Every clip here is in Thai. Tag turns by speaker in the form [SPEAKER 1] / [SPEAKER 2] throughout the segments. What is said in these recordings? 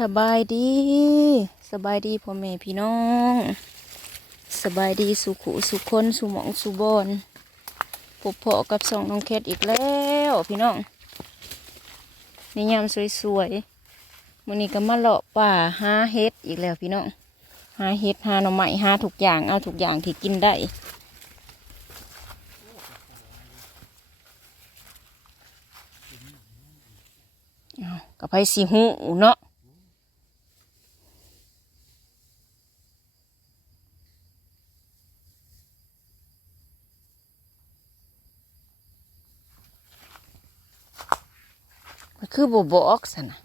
[SPEAKER 1] สบายดีสบายดีพ่อแม่พี่น้อง สบายดีสุขุสุคนสุหมองสุบอนพบพาะกับสองน้องแคทอีกแล้วพี่น้องในยามสวยๆมื้อนี้ก็มาเลาะป่าหาเห็ดอีกแล้วพี่น้องหาเห็ดหาหน่อไม้หาทุกอย่างเอาทุกอย่างที่กินได้กับไผสีหูเนาะ คือบบบอกสนะ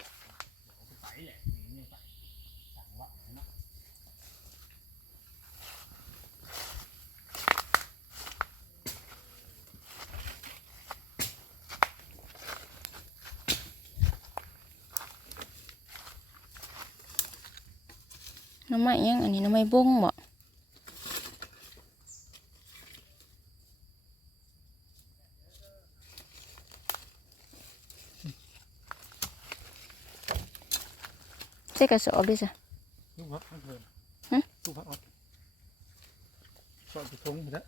[SPEAKER 1] น้ำไม้ยังอันนี้น้ำไม้บ้งบ่ ใส่กระสอบดิจ้ะ
[SPEAKER 2] ลูกพักไม่เพิ่ม
[SPEAKER 1] ฮะ
[SPEAKER 2] ลูกพักออกสอดไปทงอยู่แล้ว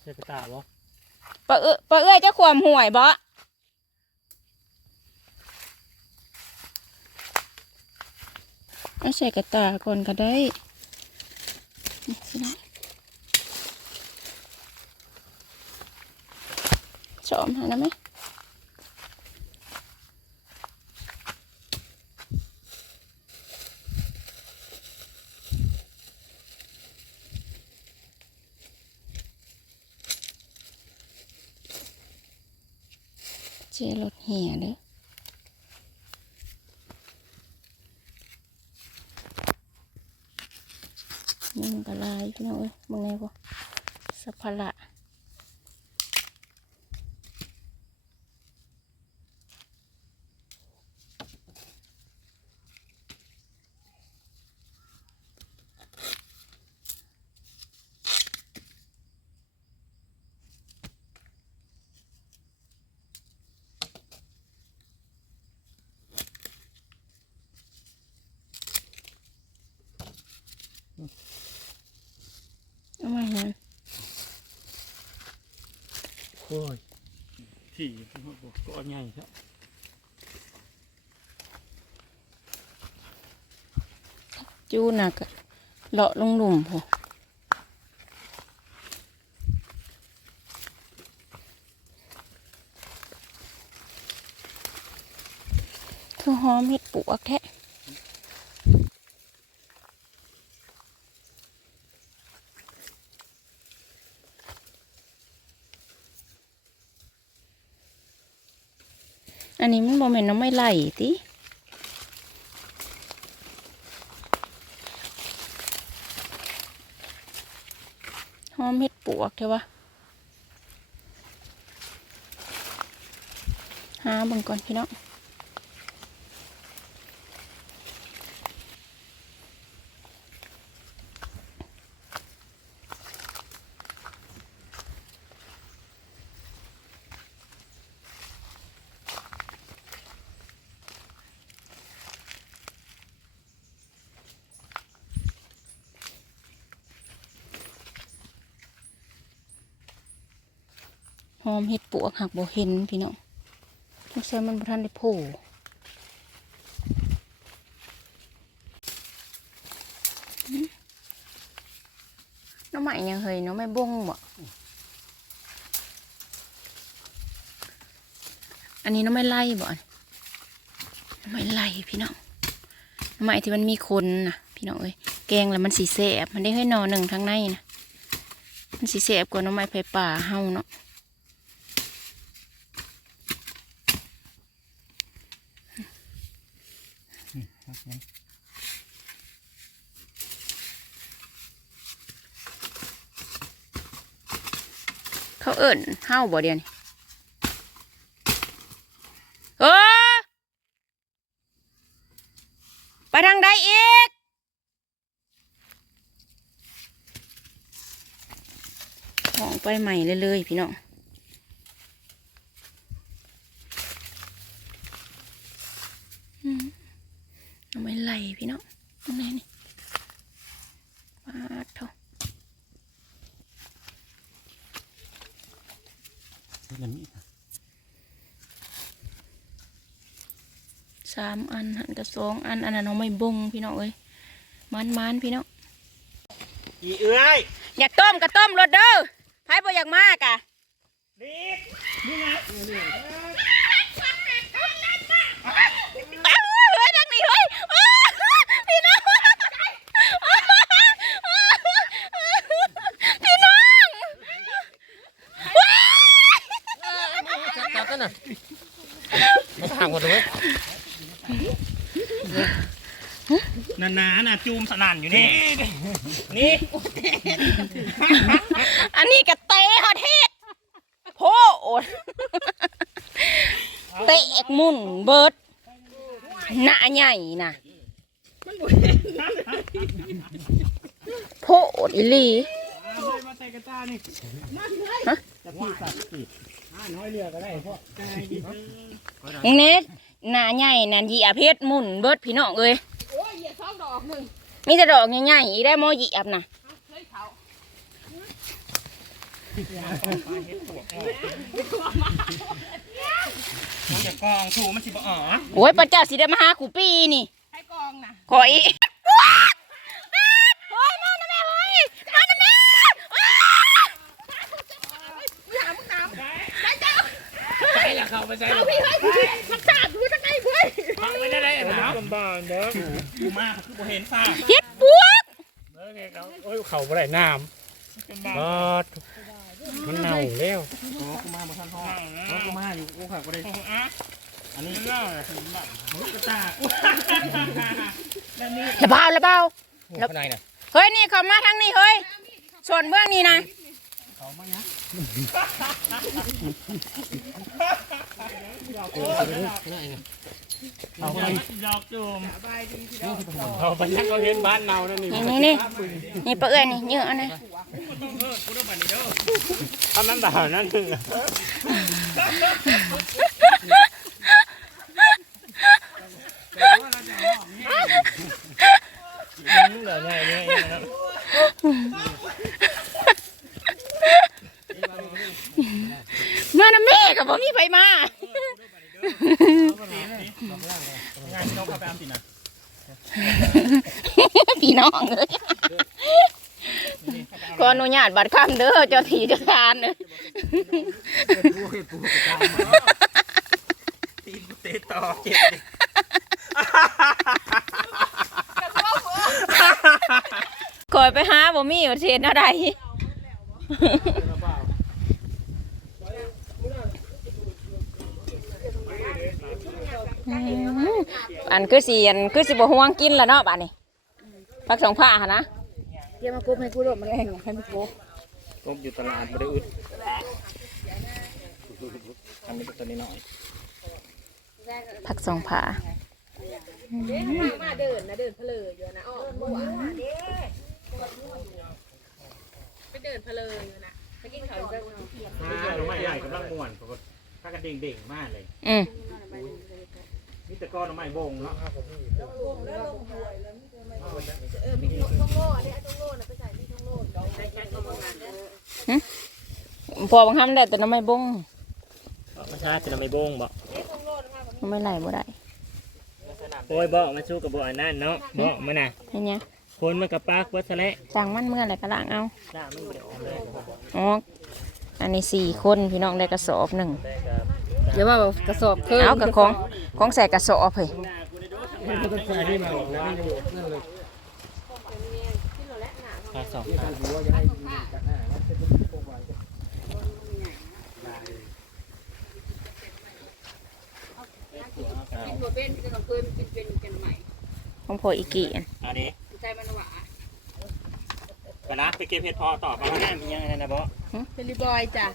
[SPEAKER 2] ใช่กระตาบ่
[SPEAKER 1] ปลาเอ้อปลาเอ้ยจะขวามห่วยบ่เอาใส่กระตาก่อนก็ได้นี่สินะชอมหานะไหม เจรถเหี่ยเด้อมึงกะลายพี่น้องเอ้ยมึงไงวะสัพพละ เอามาเห็น
[SPEAKER 2] โอ้ยที่ที่เขาบอกก็ใหญ่ครับ
[SPEAKER 1] จูน่ะก็เลาะลงหลุมพอคือหอมเห็ดปวกแท้อันนี้มันบ่ แม่นน้ำไม่ไหลติหอมเห็ดปวกใช่ปะหาบังก่อนพี่น้อง หอมเห็ดปวกหักบ่เห็นพี่น้องทุกเส้มันบ่ทันได้โผล่น้องใหม่ยังเฮยน้องไม่บ้งบ่อันนี้น้องไม่ไล่บ่น้องไม่ไล่พี่น้องน้องใหม่ที่มันมีคนนะพี่น้องเอ้ยแกงแล้วมันสีแสบมันได้ให้นอนหนึ่งทั้งในนะมันสีแสบกว่าน้องไม้ไผ่ป่าเฮาเนาะ
[SPEAKER 2] พักนั้น
[SPEAKER 1] เขาเอิ่นเฮ้าบ่เดียวนี่เออไปทางใดอีก ของไปใหม่เลยๆพี่น้อง ไหลพี่น้องตรงไหนนี่ปาดเถอะ
[SPEAKER 2] แล้วมีด
[SPEAKER 1] สามอันหันกับสองอันอันนั้นเอาไม่บงพี่น้องเอ้ยมันมันๆพี่น้อง
[SPEAKER 2] อีเอ้ย
[SPEAKER 1] อยากต้มก็ต้มรถเด้อไพ่บ่อยากมากอะ
[SPEAKER 2] นี่นี่ไง
[SPEAKER 1] อ้าวเฮ้ยดังนี้เฮ้ยอ้าวพี่น้องพี่น้อง
[SPEAKER 3] จับกันน่ะ มาทางหมดเลย
[SPEAKER 2] นานาน่ะจูมสนั่นอยู่นี่ นี่
[SPEAKER 1] อันนี้ก็เตะฮอดเฮ็ดโพโอดเตะกหมุนเบิดหน้าใหญ่น่ะโพโอดอีหลี
[SPEAKER 2] เอาเลยมาใส่กระต้านี่จะพูดสัตว์สิอ่าน้อยเรือก็ได้พ่อใจดีเด้อ
[SPEAKER 1] อย่างนี้ หน้าใหญ่นั่นเหยียบเฮ็ดหมุนเบิดพี่น้องเอ้ยมีแต่ดอกใหญ่ๆอีได้มอเหยียบน่ะ
[SPEAKER 2] มันจะกองถูมันสิบ่อ๋อ
[SPEAKER 1] โอ้ยพระเจ้าสิได้มาหากูปีนี่ให้กองน่ะขอยโอ้ยมานะแม่เฮ้ยมานะแม่อ้าว
[SPEAKER 3] ใช่ละเข้าไปใส่ละ
[SPEAKER 2] ฟังไว้ได้ได้นะลำ บากเด้อกูมาคือบ่เห็นฟ้า
[SPEAKER 1] เฮ็ดปวก
[SPEAKER 3] เอ้ยเขาเอ้ยเขาบ่ได้น้ำบอดมันเน่าแล้ว
[SPEAKER 2] โอ้กูมาบ่ทันพ่อโอ้กูมาอยู่กูขับบ่ได้อันนี้เล่าถึงแบบกระต้าแล้วนี่
[SPEAKER 1] ระเบาระเบา
[SPEAKER 3] ข้างในน่ะ
[SPEAKER 1] เฮ้ยนี่เขามาทางนี้เฮ้ยส่วนเบื้องนี้นะ
[SPEAKER 2] เเอาไปยอกจูม
[SPEAKER 3] เขาไปยังเขาเห็นบ้านเนานั่นนี่
[SPEAKER 1] นี่นี่นี่นี่ปลาเอื้อยนี่เยอะนนะ
[SPEAKER 3] อันนั้นด่านั่น
[SPEAKER 2] เหลือไงเนี่ย
[SPEAKER 1] มานะแม่กับผมมีไฟมา
[SPEAKER 2] งานที่น้องพาไปอ้ํสินะ
[SPEAKER 1] พี่น้องเลยขออนุญาตบัตรคำเด้อเจ้าที่เจ้าทานเด้อ
[SPEAKER 2] ตีนเตะต่อเจ็บดิ
[SPEAKER 1] คอยไปหาบ่มีประเทศอะไร อันคือสีอันคือสิบ่ห่วงกินละเนาะบ้านนี้พักสองผ้าหนนะ
[SPEAKER 4] เดี๋ยวมากุบให้กูโดดมาแรงให้มันโก
[SPEAKER 2] ตกอยู่ตลาดบ่ได้อึดอันนี้ตัวนี้หน่อย
[SPEAKER 1] พักสองผ้า
[SPEAKER 4] มาเดินนะเดินเพลออยู่นะอ๋อบัวไปเดินเพลออยู่นะไปกินข้าวเจ้า
[SPEAKER 2] อ่าหน่อไม้ใหญ่กำลังม่วนปรากฏถ้ากันเด้งๆมากเลย
[SPEAKER 1] อืม
[SPEAKER 2] นี่แต่ก้อนหน่อไม้บงเนาะ
[SPEAKER 4] เออมีต้องโล่อันนี้ต้องโล่นะไปใส่ที่ต้องโล่ใส่ใส่ต้องโล่นะ
[SPEAKER 1] พอบางคำได้แต่น้ำไม่บง
[SPEAKER 2] มาชาจะไม่บงบ่
[SPEAKER 1] น้ำไม่ไหลบ่ได้
[SPEAKER 2] โอ้ยบ่มาสู้กับบ่อันนั้นเนาะบ่มาน่ะ
[SPEAKER 1] เห็นยัง
[SPEAKER 2] คนมันกับปากวัดซะแล้ว
[SPEAKER 1] สั่งมันเมื่อไหร่ก็ล้างเอา
[SPEAKER 2] หน้ามันบ่ได้ออกเลย
[SPEAKER 1] อ๋ออันนี้สี่คนพี่น้องได้กระสอบหนึ่ง
[SPEAKER 4] เดี๋ยวว่ากระสอบเพิ่ม
[SPEAKER 1] เอากับของ ของใส่กระสอบเฮ้ย
[SPEAKER 2] พาสอง
[SPEAKER 4] กินบัวเป็นกินกับเคยมันกินเป็นกันใหม่
[SPEAKER 1] ของพ่ออีกี่อัน
[SPEAKER 2] อันนี้
[SPEAKER 4] ใส่มันหวาน
[SPEAKER 2] กันนะไปเก็บเห็ดพอต่อมาแน่มียังไงนะบ่
[SPEAKER 4] เป็นรีบอยจ้ะ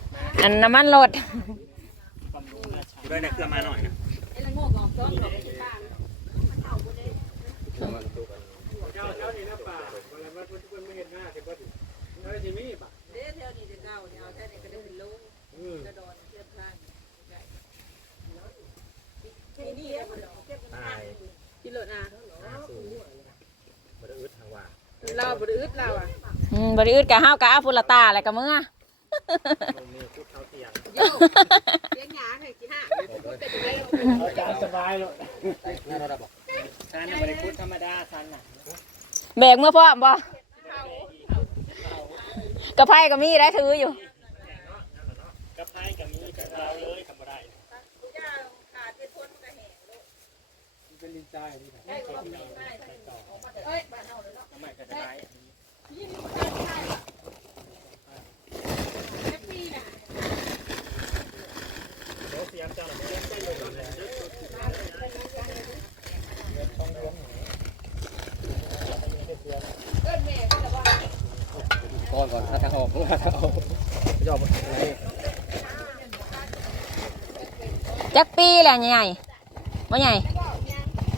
[SPEAKER 1] อันน้ำมันรถ
[SPEAKER 2] ด้วยนะเครื่องมาหน่อยนะ
[SPEAKER 4] ที่บ้าน
[SPEAKER 2] เจ้าเจ้านี่นะป่าวันละวันเพิ่นไม่เห็นหน้าเพิ่นบ่เฮ้ยสิมีป่ะ
[SPEAKER 4] เดี๋ยวเดี๋ยวนี้จะก้าเดี๋ยวแค่นี้ก็ได้เป็นลูกกระดอนเทียบข้างนี่นี่
[SPEAKER 2] ตาย
[SPEAKER 4] ที่รถนะเราบริอึดเราอะ
[SPEAKER 1] อืมบริอึดกะห้าวกะเอาพุละตาอะไรกะเมื่อ
[SPEAKER 4] เลี้ยงหยาให้
[SPEAKER 2] อาการสบายเลยท่านน่ะบริพุทธรรมดาท่านน่ะ
[SPEAKER 1] แบกเมื่อพ่อมบ่กระไพ่ก็มีได้ถืออยู่
[SPEAKER 2] กับไพ่กับมีกับเราเลยทำอะไรเป็นลินใจนี่ครับทำไมก็ได้เดี๋ยวเสียงเจ้าหน้าที่เสียงเจ้าอยู่ก่อนเลย
[SPEAKER 3] ก่อนก่อนถ้าทางออกถ้าทางออก ยอมอะไร
[SPEAKER 1] จักปีแหละใหญ่บ่ใหญ่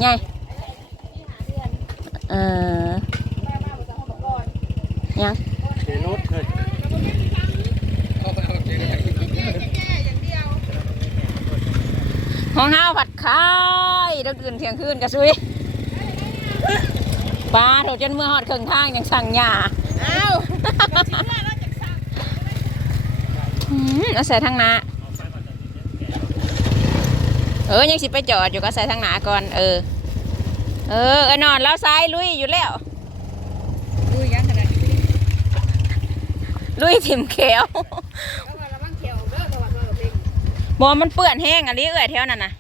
[SPEAKER 1] ใหญ่เออยัง
[SPEAKER 2] เสียรถเลย
[SPEAKER 1] ห้องห้าวผัดคายเราตื่นเที่ยงคืนกระซุยปลาโถจนเมื่อหอดเครื่องทางยังสั่งหยาอ้าวอืม เอาใส่ทางหน้าเออยังสิไปจอดอยู่ก็ใส่ทางหน้าก่อน เออ เออเออนอนแล้วซ้ายลุยอยู่แล้ว
[SPEAKER 4] ดูยังขนาดนี้
[SPEAKER 1] ลุยถิ่มแขว
[SPEAKER 4] แล้วมาละมั่งเขียวเด้อตะวันตกเพลง
[SPEAKER 1] บอมันเปื้อนแห้งอันนี้เอ่ยแถวนั้นนะ